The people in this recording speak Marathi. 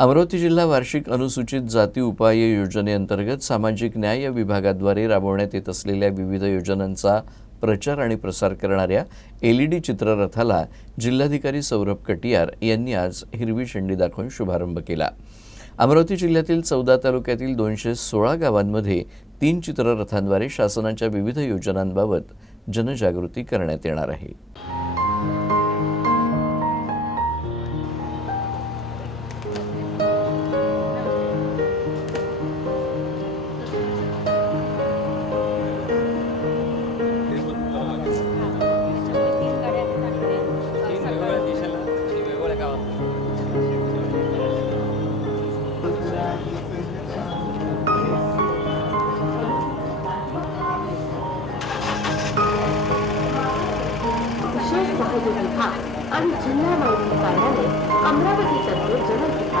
अमरावती जिल्हा वार्षिक अनुसूचित जाती उपाय योजनेअंतर्गत सामाजिक न्याय विभागाद्वारे राबवण्यात येत असलेल्या विविध योजनांचा प्रचार आणि प्रसार करणाऱ्या एल ई डी चित्ररथाला जिल्हाधिकारी सौरभ कटियार यांनी आज हिरवी झेंडी दाखवून शुभारंभ केला. अमरावती जिल्ह्यातील चौदा तालुक्यातील दोनशे सोळा गावांमध्ये तीन चित्ररथांद्वारे शासनाच्या विविध योजनांबाबत जनजागृती करण्यात येणार आहे. सहज विभाग आणि जिल्हा माहिती कार्यालय अमरावती जनहिता